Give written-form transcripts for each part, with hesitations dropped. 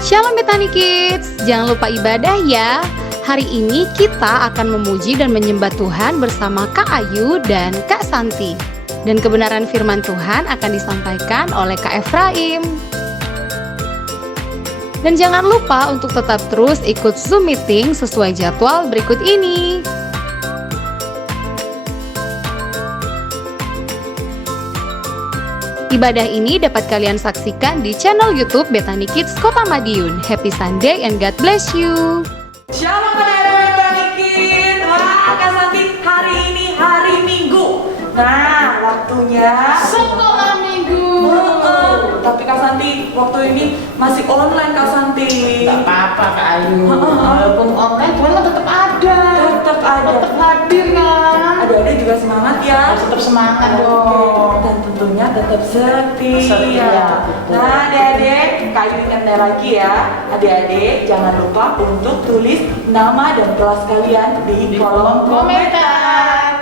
Shalom Betani Kids, jangan lupa ibadah ya. Hari ini kita akan memuji dan menyembah Tuhan bersama Kak Ayu dan Kak Santi. Dan kebenaran firman Tuhan akan disampaikan oleh Kak Efraim. Dan jangan lupa untuk tetap terus ikut Zoom meeting sesuai jadwal berikut ini. Ibadah ini dapat kalian saksikan di channel YouTube Betani Kids Kota Madiun. Happy Sunday and God bless you. Shalom anak-anak Betani Kids. Wah, Kak Santi, hari ini hari Minggu. Nah, waktunya sekolah minggu. Tapi Kak Santi, waktu ini masih online Kak Santi. Gak apa-apa Kak Ayu. Walaupun online, Tuhan tetap ada. Tetap ada. Tetap hadir kan. Adik-adik juga semangat ya. Harus tetap semangat Oke. dong. Dan tentunya tetap setia. Setia, betul. Nah, adik-adik, Kak Ayu ingatkan lagi ya. Adik-adik, jangan lupa untuk tulis nama dan kelas kalian di kolom komentar.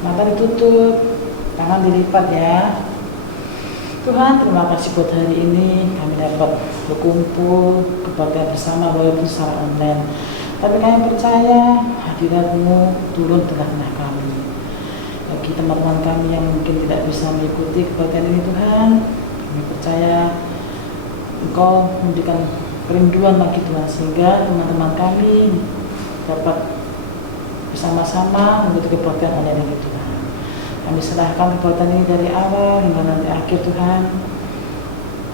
Mata ditutup, tangan dilipat ya. Tuhan, terima kasih buat hari ini kami dapat berkumpul kebaktian bersama walaupun secara online. Tapi kami percaya hadirat-Mu turun tengah-tengah kami. Bagi teman-teman kami yang mungkin tidak bisa mengikuti kebaktian ini Tuhan, kami percaya Engkau memberikan kerinduan lagi Tuhan, sehingga teman-teman kami dapat bersama-sama mengikuti kebaktian online ini Tuhan. Kami serahkan kebaktian ini dari awal hingga nanti akhir Tuhan.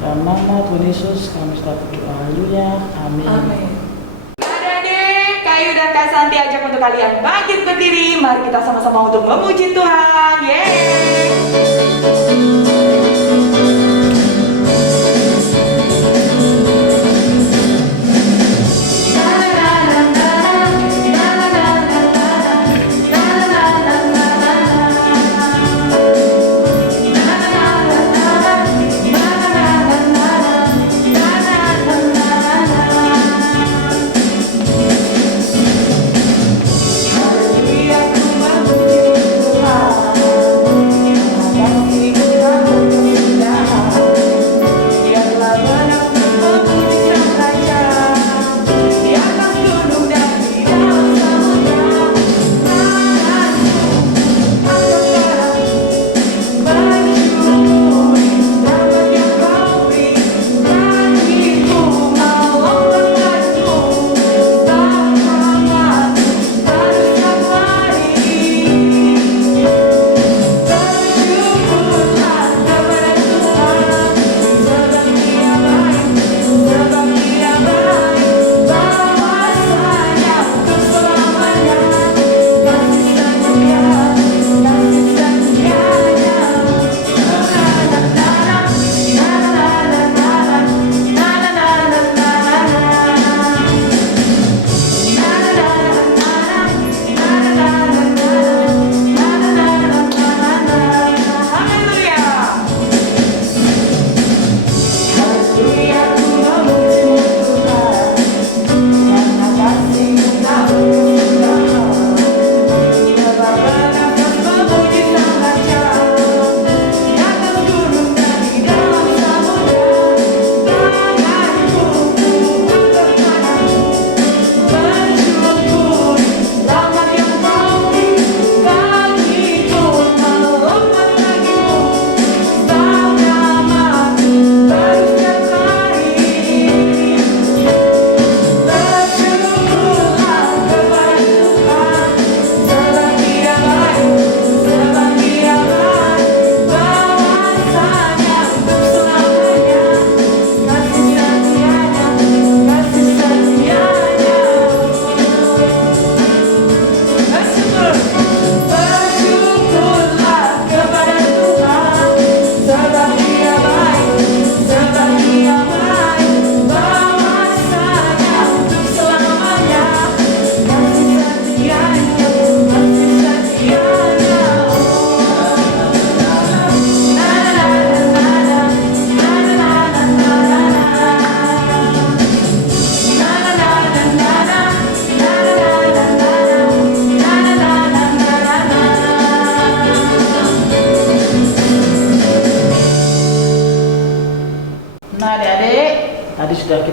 Dalam nama Tuhan Yesus kami sudah berdoa. Haleluya. Amin. Amin. Adik-adik, Kak Ayu dan Kak Santi ajak untuk kalian bangkit berdiri. Mari kita sama-sama untuk memuji Tuhan. Yeay.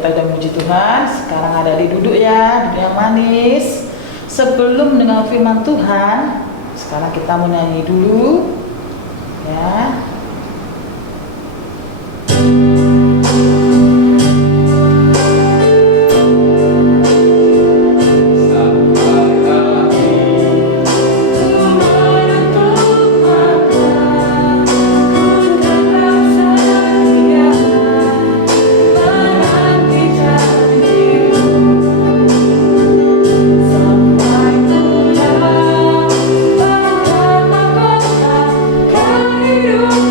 kita udah memuji Tuhan. Sekarang ada di duduk ya, duduk yang manis. Sebelum mendengar firman Tuhan, sekarang kita mau nyanyi dulu ya. Hidup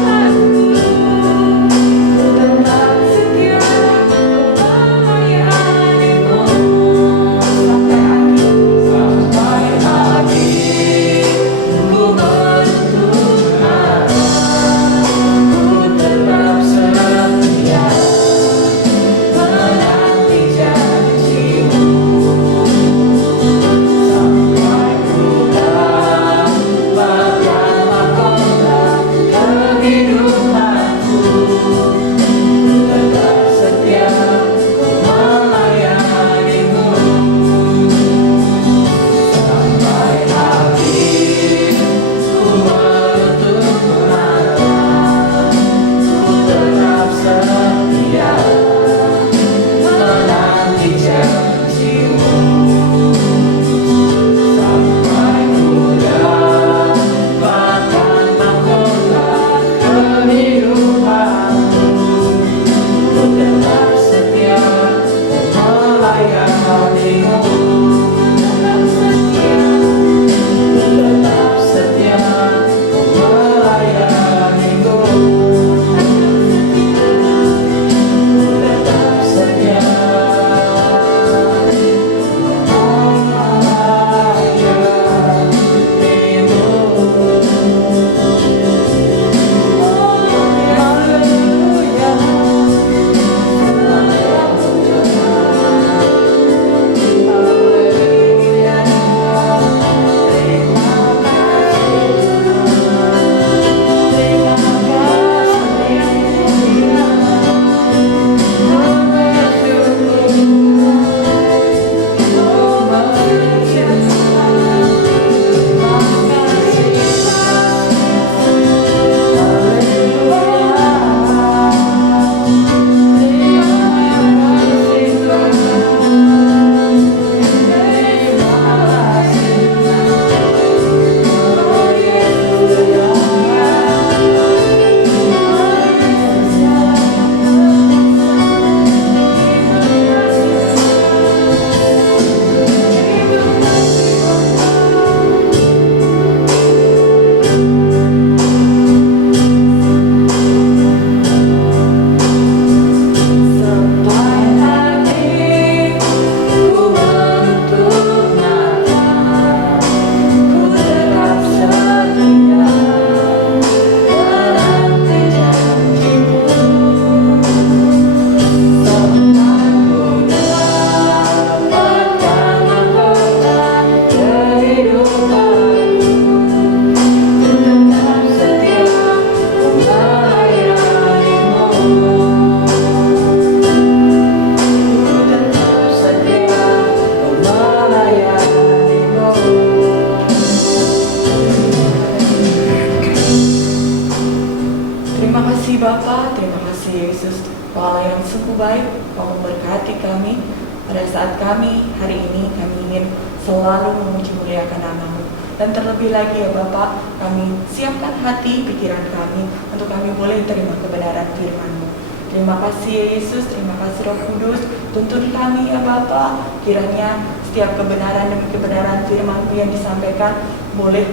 memberkati kami pada saat kami hari ini kami ingin selalu memuji muliakan nama-Mu. Dan terlebih lagi ya Bapak, kami siapkan hati, pikiran kami untuk kami boleh terima kebenaran firman-Mu. Terima kasih ya Yesus, terima kasih Roh Kudus, tuntun kami ya Bapak, kiranya setiap kebenaran demi kebenaran firman-Mu yang disampaikan boleh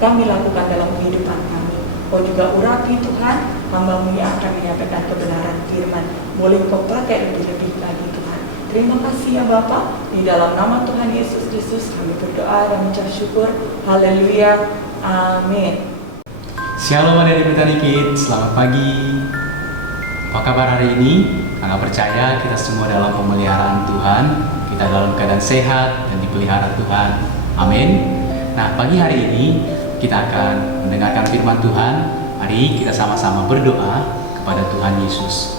kami lakukan dalam kehidupan kami. Kau juga urapi Tuhan, hamba-Mu yang akan menyampaikan kebenaran firman, boleh Kau pakai lebih-lebih lagi Tuhan. Terima kasih ya Bapak, di dalam nama Tuhan Yesus Kristus kami berdoa dan mengucap syukur. Haleluya, amin. Shalom adik-adik Betani Kids, selamat pagi. Apa kabar hari ini? Kakak percaya kita semua dalam pemeliharaan Tuhan, kita dalam keadaan sehat dan dipelihara Tuhan. Amin. Nah, pagi hari ini kita akan mendengarkan firman Tuhan. Mari kita sama-sama berdoa kepada Tuhan Yesus.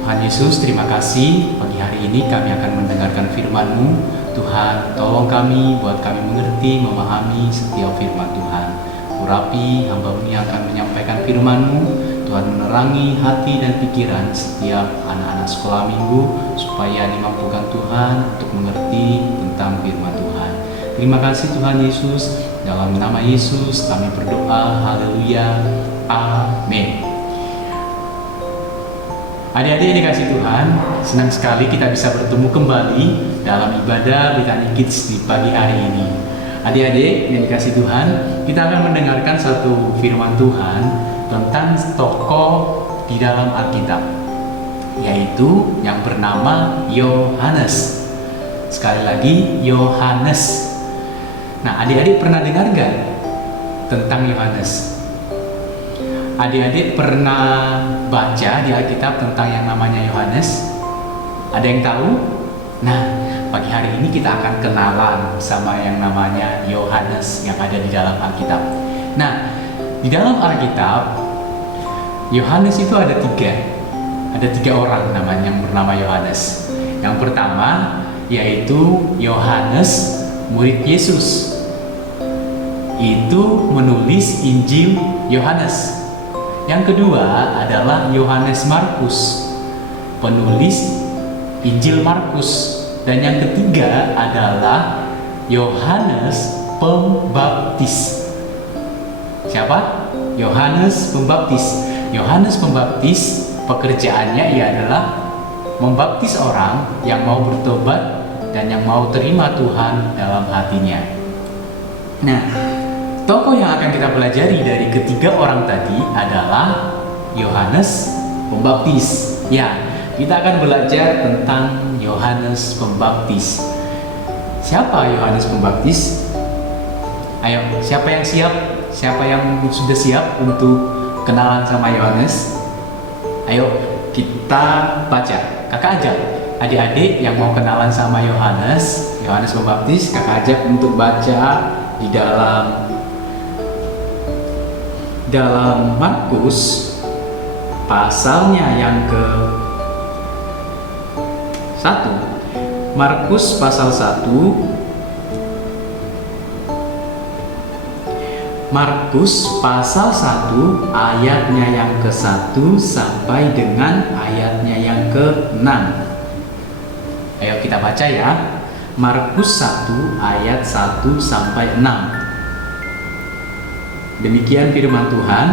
Tuhan Yesus, terima kasih pagi hari ini kami akan mendengarkan firman-Mu. Tuhan, tolong kami buat kami mengerti, memahami setiap firman Tuhan. Urapi hamba-Mu yang akan menyampaikan firman-Mu. Tuhan, menerangi hati dan pikiran setiap anak-anak sekolah minggu supaya dimampukan Tuhan untuk mengerti tentang firman Tuhan. Terima kasih Tuhan Yesus. Dalam nama Yesus kami berdoa. Haleluya. Amin. Adik-adik yang dikasih Tuhan, senang sekali kita bisa bertemu kembali dalam ibadah Betani Kids di pagi hari ini. Adik-adik yang dikasih Tuhan, kita akan mendengarkan satu firman Tuhan tentang tokoh di dalam Alkitab, yaitu yang bernama Yohanes. Sekali lagi, Yohanes. Nah, adik-adik pernah dengar gak tentang Yohanes? Adik-adik pernah baca di Alkitab tentang yang namanya Yohanes? Ada yang tahu? Nah, pagi hari ini kita akan kenalan sama yang namanya Yohanes yang ada di dalam Alkitab. Nah, di dalam Alkitab, Yohanes itu ada tiga orang namanya yang bernama Yohanes. Yang pertama yaitu Yohanes, murid Yesus. Itu menulis Injil Yohanes. Yang kedua adalah Yohanes Markus, penulis Injil Markus. Dan yang ketiga adalah Yohanes Pembaptis. Siapa? Yohanes Pembaptis. Yohanes Pembaptis pekerjaannya ia adalah membaptis orang yang mau bertobat dan yang mau terima Tuhan dalam hatinya. Nah, tokoh yang akan kita pelajari dari ketiga orang tadi adalah Yohanes Pembaptis. Ya, kita akan belajar tentang Yohanes Pembaptis. Siapa Yohanes Pembaptis? Ayo, siapa yang siap? Siapa yang sudah siap untuk kenalan sama Yohanes? Ayo, kita baca. Kakak ajak adik-adik yang mau kenalan sama Yohanes Pembaptis, kakak ajak untuk baca di dalam Markus pasalnya yang ke-1. Markus pasal 1. Markus pasal 1 ayatnya yang ke-1 sampai dengan ayatnya yang ke-6. Ayo kita baca ya. Markus 1 ayat 1 sampai 6. Demikian firman Tuhan.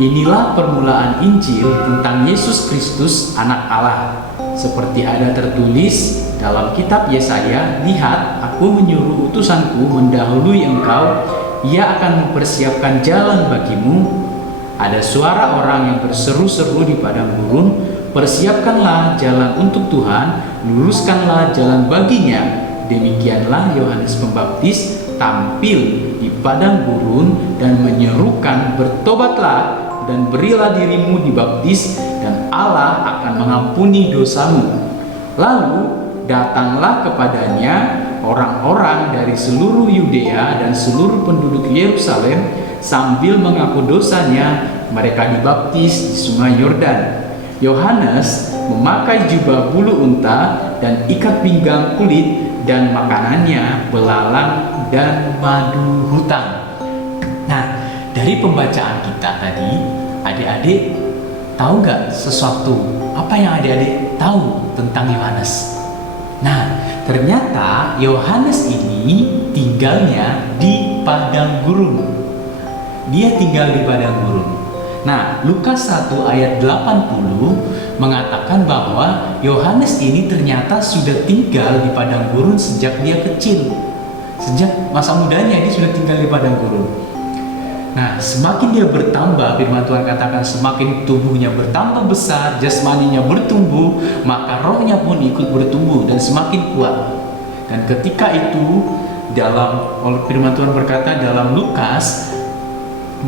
Inilah permulaan Injil tentang Yesus Kristus anak Allah. Seperti ada tertulis dalam kitab Yesaya, lihat, aku menyuruh utusanku mendahului engkau, ia akan mempersiapkan jalan bagimu. Ada suara orang yang berseru-seru di padang gurun, persiapkanlah jalan untuk Tuhan, luruskanlah jalan baginya. Demikianlah Yohanes Pembaptis tampil di padang gurun dan menyerukan, bertobatlah dan berilah dirimu dibaptis dan Allah akan mengampuni dosamu. Lalu datanglah kepadanya orang-orang dari seluruh Yudea dan seluruh penduduk Yerusalem sambil mengaku dosanya, mereka dibaptis di sungai Yordan. Yohanes memakai jubah bulu unta dan ikat pinggang kulit, dan makanannya belalang dan madu hutan. Nah, dari pembacaan kita tadi, adik-adik tahu gak sesuatu? Apa yang adik-adik tahu tentang Yohanes. Nah, ternyata Yohanes ini tinggalnya di padang gurun. Dia tinggal di padang gurun. Nah, Lukas 1 ayat 80 mengatakan bahwa Yohanes ini ternyata sudah tinggal di padang gurun sejak dia kecil. Sejak masa mudanya dia sudah tinggal di padang gurun. Nah, semakin dia bertambah, firman Tuhan katakan semakin tubuhnya bertambah besar, jasmaninya bertumbuh, maka rohnya pun ikut bertumbuh dan semakin kuat. Dan ketika itu firman Tuhan berkata dalam Lukas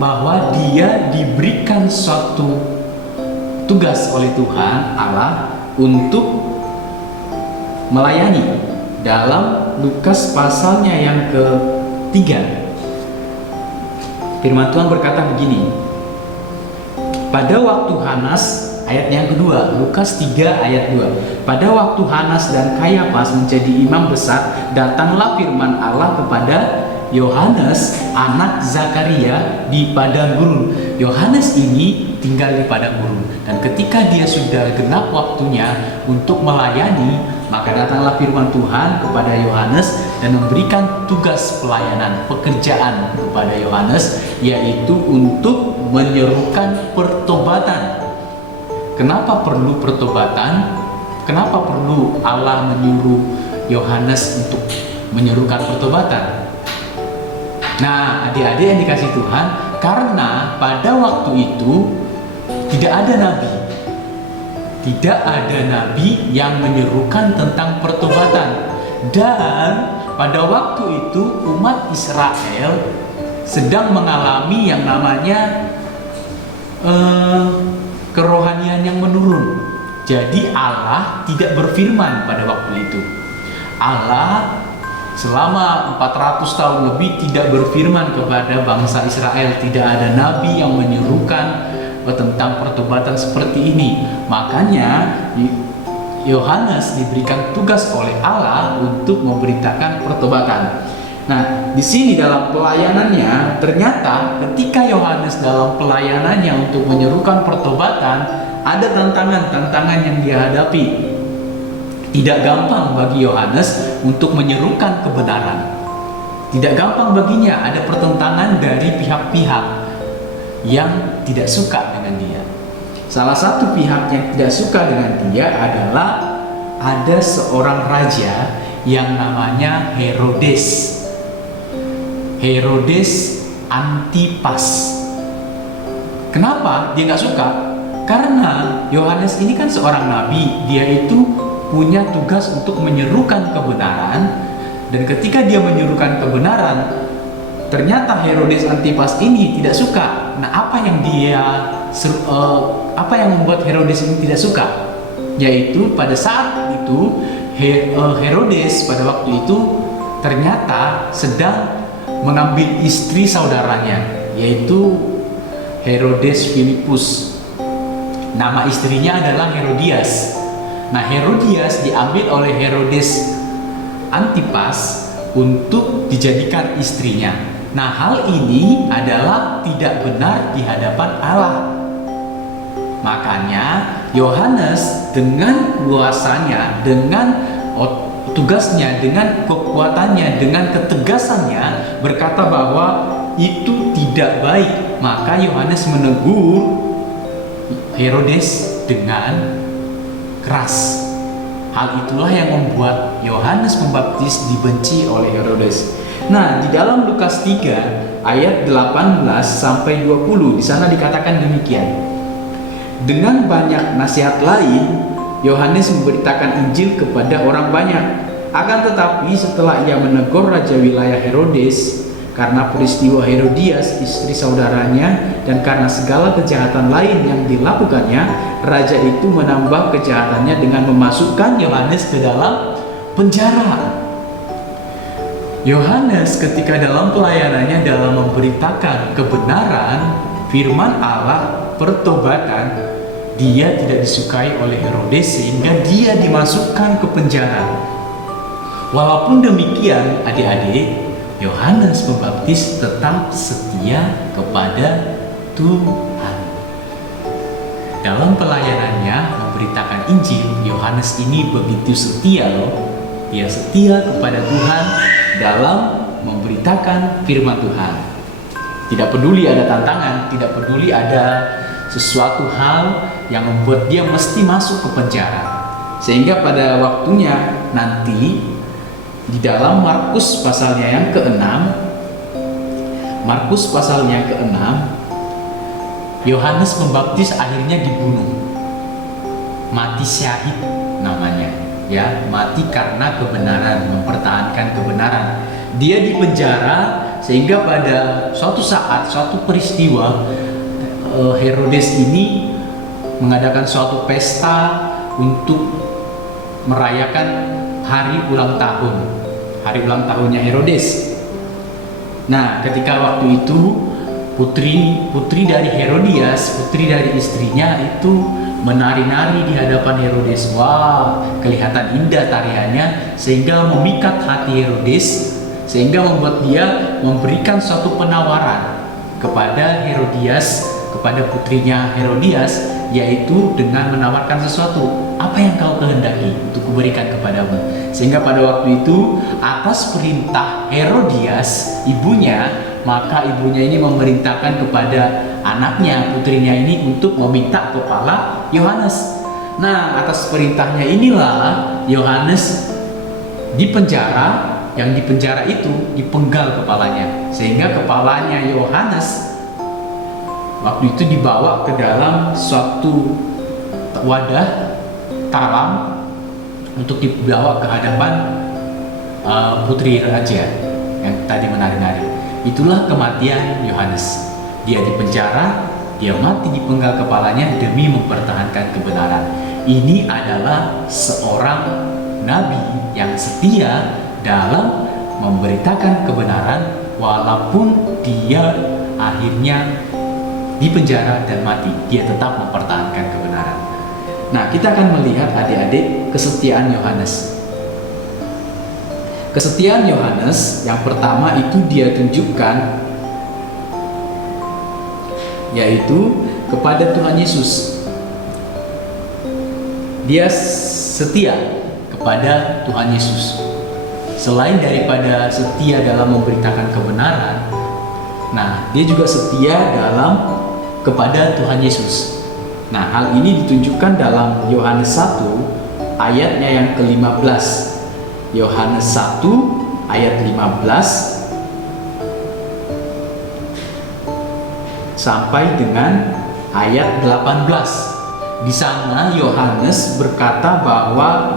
bahwa dia diberikan suatu tugas oleh Tuhan Allah untuk melayani. Dalam Lukas pasalnya yang ketiga, firman Tuhan berkata begini, pada waktu Hanas, ayat yang kedua, Lukas 3 ayat 2, pada waktu Hanas dan Kayafas menjadi imam besar, datanglah firman Allah kepada Yohanes anak Zakaria di padang gurun. Yohanes ini tinggal di padang gurun, dan ketika dia sudah genap waktunya untuk melayani, maka datanglah firman Tuhan kepada Yohanes dan memberikan tugas pelayanan, pekerjaan kepada Yohanes, yaitu untuk menyerukan pertobatan. Kenapa perlu pertobatan? Kenapa perlu Allah menyuruh Yohanes untuk menyerukan pertobatan? Nah, adik-adik yang dikasih Tuhan, karena pada waktu itu tidak ada nabi. Tidak ada nabi yang menyerukan tentang pertobatan. Dan pada waktu itu umat Israel sedang mengalami yang namanya kerohanian yang menurun. Jadi Allah tidak berfirman pada waktu itu. Allah selama 400 tahun lebih tidak berfirman kepada bangsa Israel. Tidak ada nabi yang menyerukan tentang pertobatan seperti ini. Makanya Yohanes diberikan tugas oleh Allah untuk memberitakan pertobatan. Nah, di sini dalam pelayanannya, ternyata ketika Yohanes dalam pelayanannya untuk menyerukan pertobatan, ada tantangan yang dia hadapi. Tidak gampang bagi Yohanes untuk menyerukan kebenaran. Tidak gampang baginya, ada pertentangan dari pihak-pihak yang tidak suka dengan dia. Salah satu pihak yang tidak suka dengan dia adalah ada seorang raja yang namanya Herodes. Herodes Antipas. Kenapa dia nggak suka? Karena Yohanes ini kan seorang nabi, dia itu punya tugas untuk menyerukan kebenaran, dan ketika dia menyerukan kebenaran, ternyata Herodes Antipas ini tidak suka. Nah, apa yang membuat Herodes ini tidak suka? Yaitu pada saat itu Herodes pada waktu itu ternyata sedang mengambil istri saudaranya, yaitu Herodes Filipus. Nama istrinya adalah Herodias. Nah, Herodias diambil oleh Herodes Antipas untuk dijadikan istrinya. Nah, hal ini adalah tidak benar di hadapan Allah. Makanya Yohanes dengan kuasanya, dengan tugasnya, dengan kekuatannya, dengan ketegasannya berkata bahwa itu tidak baik. Maka Yohanes menegur Herodes dengan keras. Hal itulah yang membuat Yohanes Pembaptis dibenci oleh Herodes. Nah, di dalam Lukas 3 ayat 18 sampai 20 di sana dikatakan demikian. Dengan banyak nasihat lain, Yohanes memberitakan Injil kepada orang banyak. Akan tetapi setelah ia menegur raja wilayah Herodes karena peristiwa Herodias istri saudaranya dan karena segala kejahatan lain yang dilakukannya, raja itu menambah kejahatannya dengan memasukkan Yohanes ke dalam penjara. Yohanes ketika dalam pelayanannya dalam memberitakan kebenaran firman Allah, pertobatan, dia tidak disukai oleh Herodes sehingga dia dimasukkan ke penjara. Walaupun demikian, adik-adik, Yohanes Pembaptis tetap setia kepada Tuhan. Dalam pelayanannya memberitakan Injil, Yohanes ini begitu setia loh. Dia setia kepada Tuhan dalam memberitakan firman Tuhan. Tidak peduli ada tantangan, tidak peduli ada sesuatu hal yang membuat dia mesti masuk ke penjara. Sehingga pada waktunya nanti di dalam Markus pasalnya yang ke-6, Markus pasalnya yang ke-6, Yohanes Pembaptis akhirnya dibunuh. Mati syahid namanya, ya, mati karena kebenaran, mempertahankan kebenaran. Dia dipenjara sehingga pada suatu saat, suatu peristiwa, Herodes ini mengadakan suatu pesta untuk merayakan hari ulang tahunnya Herodes. Nah, ketika waktu itu putri dari Herodias, putri dari istrinya itu menari-nari di hadapan Herodes. Wah, kelihatan indah tariannya sehingga memikat hati Herodes, sehingga membuat dia memberikan suatu penawaran kepada Herodias, kepada putrinya Herodias, yaitu dengan menawarkan sesuatu. Apa yang kau kehendaki untuk kuberikan kepadamu? Sehingga pada waktu itu atas perintah Herodias, ibunya, maka ibunya ini memerintahkan kepada anaknya, putrinya ini untuk meminta kepala Yohanes. Nah, atas perintahnya inilah Yohanes dipenjara. Yang dipenjara itu dipenggal kepalanya, sehingga kepalanya Yohanes waktu itu dibawa ke dalam suatu wadah talam untuk dibawa ke hadapan putri raja yang tadi menari-nari. Itulah kematian Yohanes. Dia dipenjara, dia mati dipenggal kepalanya demi mempertahankan kebenaran. Ini adalah seorang nabi yang setia dalam memberitakan kebenaran walaupun dia akhirnya dipenjara dan mati, dia tetap mempertahankan kebenaran. Nah, kita akan melihat adik-adik kesetiaan Yohanes. Kesetiaan Yohanes yang pertama itu dia tunjukkan yaitu kepada Tuhan Yesus. Dia setia kepada Tuhan Yesus. Selain daripada setia dalam memberitakan kebenaran, nah, dia juga setia dalam kepada Tuhan Yesus. Nah, hal ini ditunjukkan dalam Yohanes 1 ayatnya yang ke-15. Yohanes 1 ayat 15 sampai dengan ayat 18. Di sana Yohanes berkata bahwa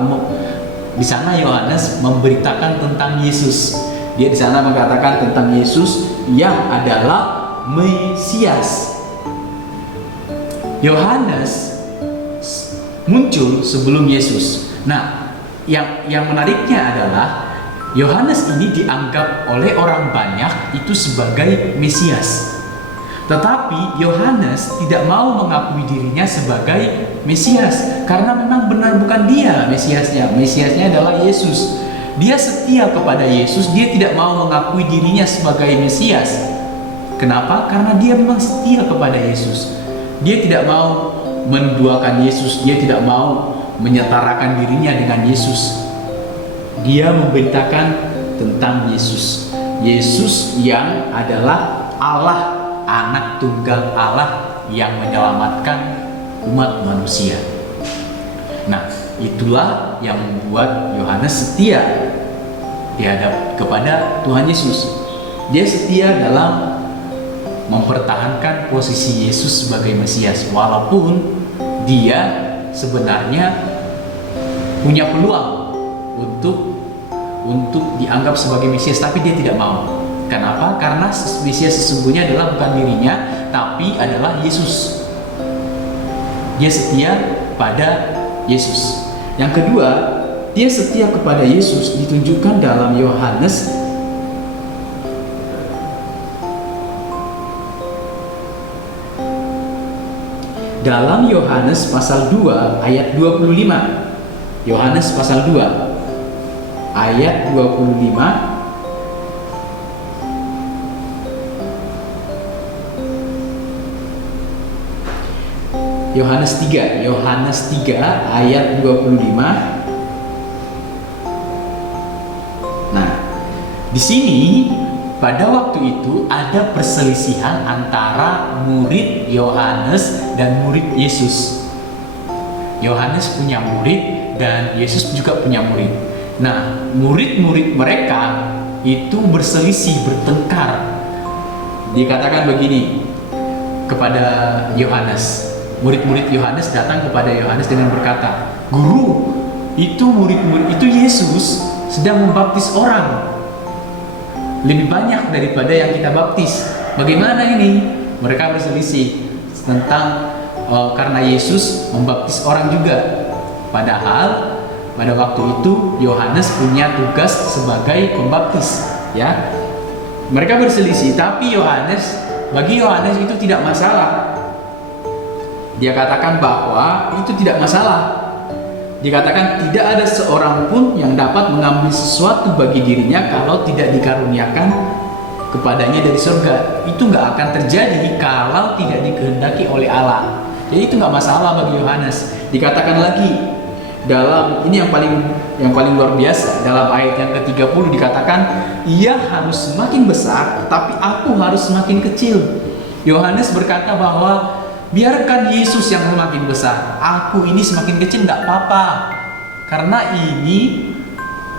di sana Yohanes memberitakan tentang Yesus. Dia di sana mengatakan tentang Yesus yang adalah Mesias. Yohanes muncul sebelum Yesus. Nah, yang menariknya adalah Yohanes ini dianggap oleh orang banyak itu sebagai Mesias. Tetapi Yohanes tidak mau mengakui dirinya sebagai Mesias karena memang benar bukan dia Mesiasnya. Mesiasnya adalah Yesus. Dia setia kepada Yesus, dia tidak mau mengakui dirinya sebagai Mesias. Kenapa? Karena dia memang setia kepada Yesus. Dia tidak mau menduakan Yesus, dia tidak mau menyetarakan dirinya dengan Yesus. Dia memberitakan tentang Yesus. Yesus yang adalah Allah, anak tunggal Allah yang menyelamatkan umat manusia. Nah, itulah yang membuat Yohanes setia kepada Tuhan Yesus. Dia setia dalam mempertahankan posisi Yesus sebagai Mesias, walaupun dia sebenarnya punya peluang untuk dianggap sebagai Mesias, tapi dia tidak mau. Kenapa? Karena Mesias sesungguhnya adalah bukan dirinya, tapi adalah Yesus. Dia setia pada Yesus. Yang kedua, dia setia kepada Yesus ditunjukkan dalam Yohanes pasal 2 ayat 25. Yohanes pasal 2 ayat 25. Yohanes 3 ayat 25. Nah, di sini pada waktu itu ada perselisihan antara murid Yohanes dan murid Yesus. Yohanes punya murid dan Yesus juga punya murid. Nah, murid-murid mereka itu berselisih, bertengkar. Dikatakan begini kepada Yohanes. Murid-murid Yohanes datang kepada Yohanes dengan berkata, "Guru, itu murid-murid itu Yesus sedang membaptis orang. Lebih banyak daripada yang kita baptis. Bagaimana ini?" Mereka berselisih tentang karena Yesus membaptis orang juga. Padahal pada waktu itu Yohanes punya tugas sebagai pembaptis, ya. Mereka berselisih, tapi bagi Yohanes itu tidak masalah. Dia katakan bahwa itu tidak masalah. Dikatakan tidak ada seorang pun yang dapat mengambil sesuatu bagi dirinya kalau tidak dikaruniakan kepadanya dari surga. Itu nggak akan terjadi kalau tidak dikehendaki oleh Allah. Jadi itu nggak masalah bagi Yohanes. Dikatakan lagi dalam ini yang paling luar biasa, dalam ayat yang ke-30 dikatakan, "Ia harus semakin besar, tetapi aku harus semakin kecil." Yohanes berkata bahwa biarkan Yesus yang semakin besar, aku ini semakin kecil nggak apa-apa. Karena ini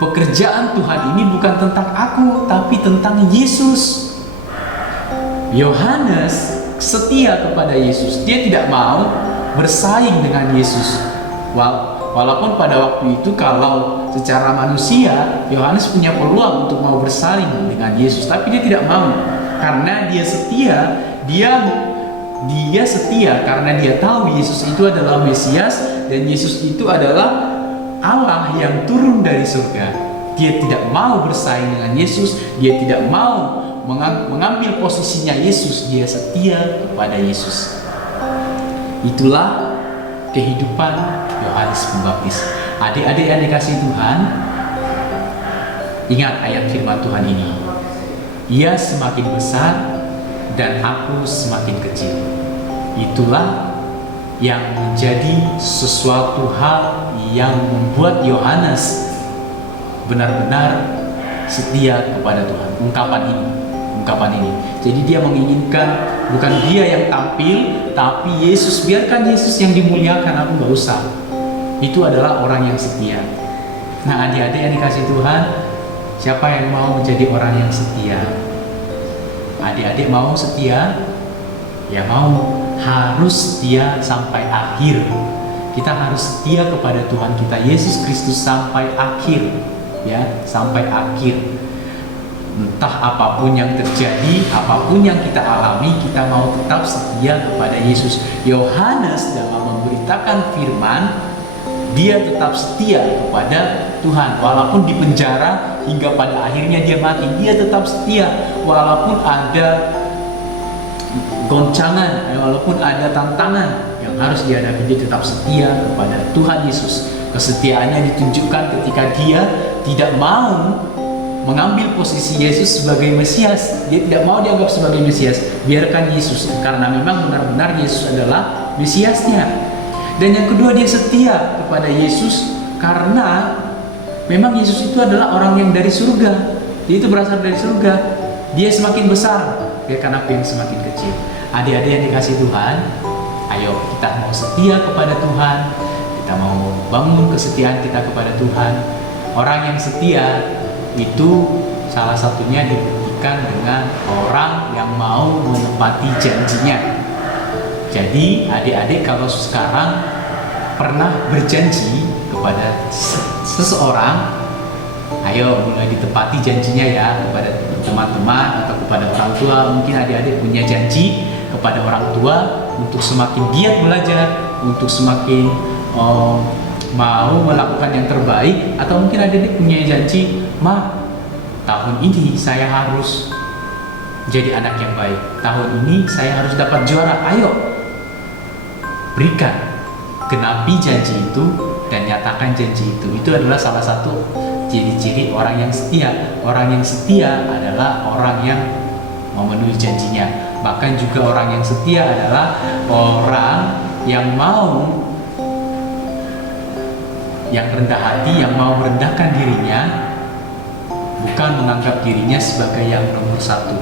pekerjaan Tuhan ini bukan tentang aku, tapi tentang Yesus. Yohanes setia kepada Yesus. Dia tidak mau bersaing dengan Yesus. Walaupun pada waktu itu kalau secara manusia Yohanes punya peluang untuk mau bersaing dengan Yesus, tapi dia tidak mau karena dia setia. Dia setia karena dia tahu Yesus itu adalah Mesias dan Yesus itu adalah Allah yang turun dari surga. Dia tidak mau bersaing dengan Yesus, dia tidak mau mengambil posisinya Yesus, dia setia kepada Yesus. Itulah kehidupan Yohanes Pembaptis. Adik-adik yang dikasihi Tuhan, ingat ayat firman Tuhan ini. Ia semakin besar dan aku semakin kecil. Itulah yang menjadi sesuatu hal yang membuat Yohanes benar-benar setia kepada Tuhan. Ungkapan ini. Jadi dia menginginkan bukan dia yang tampil, tapi Yesus. Biarkan Yesus yang dimuliakan, aku nggak usah. Itu adalah orang yang setia. Nah, adik-adik yang dikasih Tuhan, siapa yang mau menjadi orang yang setia? Adik-adik mau setia? Ya mau. Harus setia sampai akhir. Kita harus setia kepada Tuhan kita Yesus Kristus sampai akhir, ya, sampai akhir. Entah apapun yang terjadi, apapun yang kita alami, kita mau tetap setia kepada Yesus. Yohanes dalam memberitakan firman, dia tetap setia kepada Tuhan. Walaupun di penjara hingga pada akhirnya dia mati, dia tetap setia. Walaupun ada goncangan, walaupun ada tantangan yang harus dihadapi, dia tetap setia kepada Tuhan Yesus. Kesetiaannya ditunjukkan ketika dia tidak mau mengambil posisi Yesus sebagai Mesias. Dia tidak mau dianggap sebagai Mesias. Biarkan Yesus, karena memang benar-benar Yesus adalah Mesiasnya. Dan yang kedua, dia setia kepada Yesus karena memang Yesus itu adalah orang yang dari surga. Dia itu berasal dari surga. Dia semakin besar, biarkan aku yang semakin kecil. Adik-adik yang dikasih Tuhan, ayo kita mau setia kepada Tuhan. Kita mau bangun kesetiaan kita kepada Tuhan. Orang yang setia itu salah satunya dibuktikan dengan orang yang mau menepati janjinya. Jadi adik-adik kalau sekarang pernah berjanji kepada seseorang, ayo mulai ditepati janjinya ya, kepada teman-teman atau kepada orang tua. Mungkin adik-adik punya janji kepada orang tua untuk semakin giat belajar, untuk semakin mau melakukan yang terbaik. Atau mungkin adik-adik punya janji, "Ma, tahun ini saya harus jadi anak yang baik. Tahun ini saya harus dapat juara." Ayo, berikan, genapi janji itu dan nyatakan janji itu. Itu adalah salah satu ciri-ciri orang yang setia. Orang yang setia adalah orang yang memenuhi janjinya. Bahkan juga orang yang setia adalah orang yang rendah hati, yang mau merendahkan dirinya, bukan menganggap dirinya sebagai yang nomor satu,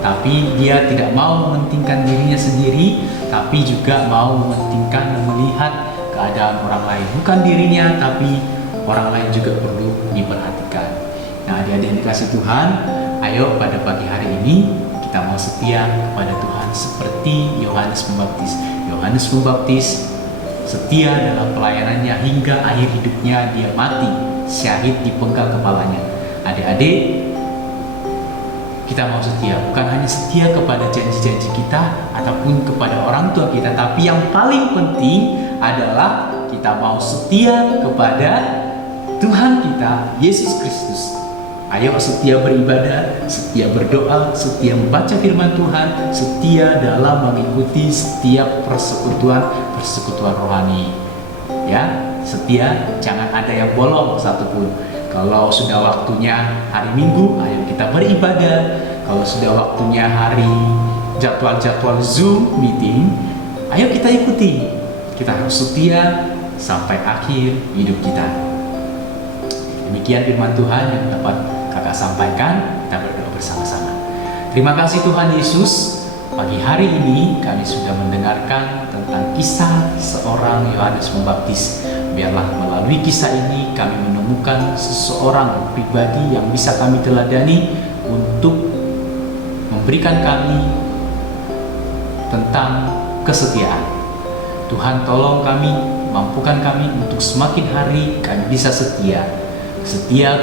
tapi dia tidak mau mementingkan dirinya sendiri, tapi juga mau mementingkan dan melihat keadaan orang lain. Bukan dirinya, tapi orang lain juga perlu diperhatikan. Nah, adik-adik yang dikasih Tuhan, ayo pada pagi hari ini kita mau setia kepada Tuhan seperti Yohanes Pembaptis. Yohanes Pembaptis setia dalam pelayanannya hingga akhir hidupnya, dia mati syahid dipenggal kepalanya. Adik-adik, kita mau setia, bukan hanya setia kepada janji-janji kita ataupun kepada orang tua kita, tapi yang paling penting adalah kita mau setia kepada Tuhan kita, Yesus Kristus. Ayo setia beribadah, setia berdoa, setia membaca firman Tuhan, setia dalam mengikuti setiap persekutuan rohani. Ya, setia, jangan ada yang bolong satupun. Kalau sudah waktunya hari Minggu, ayo kita beribadah. Kalau sudah waktunya hari jadwal-jadwal Zoom meeting, ayo kita ikuti. Kita harus setia sampai akhir hidup kita. Demikian firman Tuhan yang dapat kakak sampaikan. Kita berdoa bersama-sama. Terima kasih Tuhan Yesus. Pagi hari ini kami sudah mendengarkan tentang kisah seorang Yohanes Pembaptis. Biarlah melalui kisah ini kami menemukan seseorang pribadi yang bisa kami teladani untuk memberikan kami tentang kesetiaan. Tuhan tolong kami, mampukan kami untuk semakin hari kami bisa setia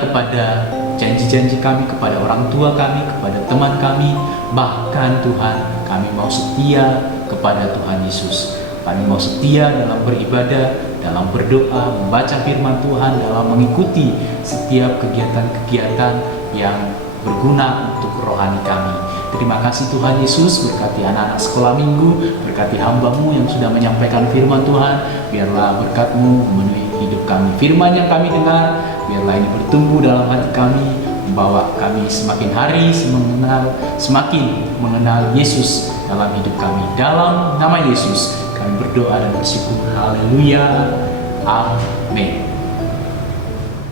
kepada janji-janji kami, kepada orang tua kami, kepada teman kami. Bahkan Tuhan, kami mau setia kepada Tuhan Yesus. Kami mau setia dalam beribadah, dalam berdoa, membaca firman Tuhan, dalam mengikuti setiap kegiatan-kegiatan yang berguna untuk rohani kami. Terima kasih Tuhan Yesus, berkati anak-anak sekolah minggu, berkati hamba-Mu yang sudah menyampaikan firman Tuhan. Biarlah berkat-Mu memenuhi hidup kami. Firman yang kami dengar, biarlah ini bertumbuh dalam hati kami, membawa kami semakin hari semakin mengenal Yesus dalam hidup kami. Dalam nama Yesus kami berdoa dan bersyukur. Haleluya. Amin.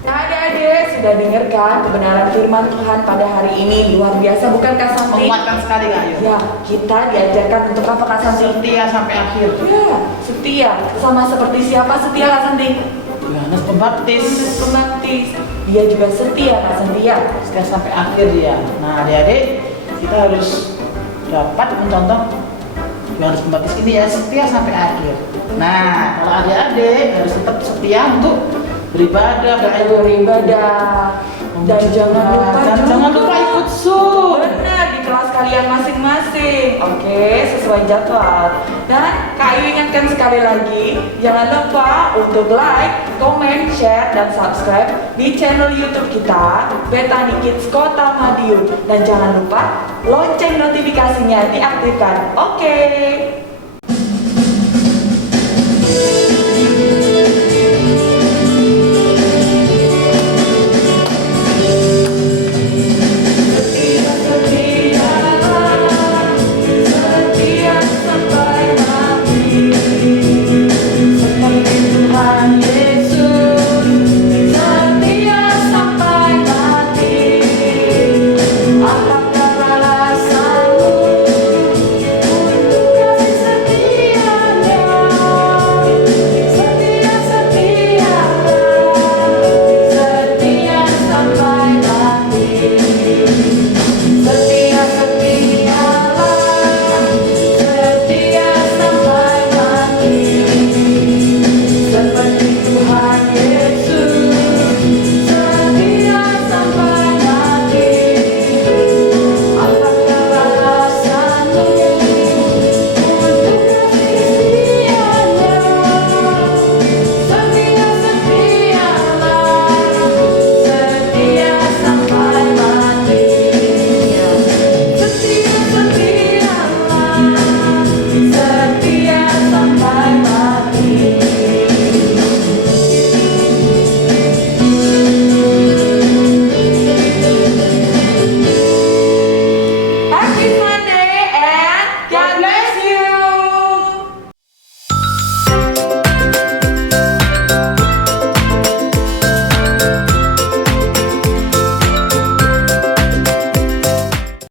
Adik-adik sudah dengarkan kebenaran firman Tuhan pada hari ini. Luar biasa, bukan Kak Santi? Menguatkan sekali Kak Ayu. Ya, kita diajarkan untuk apa Kak Santi? Setia sampai akhir. Ya, setia. Sama seperti siapa setia Kak Santi? Yohanes Pembaptis. Yohanes Pembaptis. Dia juga setia Kak Santi ya. Setia sampai akhir dia. Nah, adik-adik, kita harus dapat mencontoh Yohanes Pembaptis ini ya, setia sampai akhir. Nah, kalau adik-adik harus tetap setia untuk beribadah, dan jangan lupa ikut Zoom. benar di kelas kalian masing-masing. Oke, sesuai jadwal. Dan Kak Ayu ingatkan sekali lagi, jangan lupa untuk like, comment, share, dan subscribe di channel YouTube kita Bethany Kids Kota Madiun. Dan jangan lupa lonceng notifikasinya diaktifkan. Oke.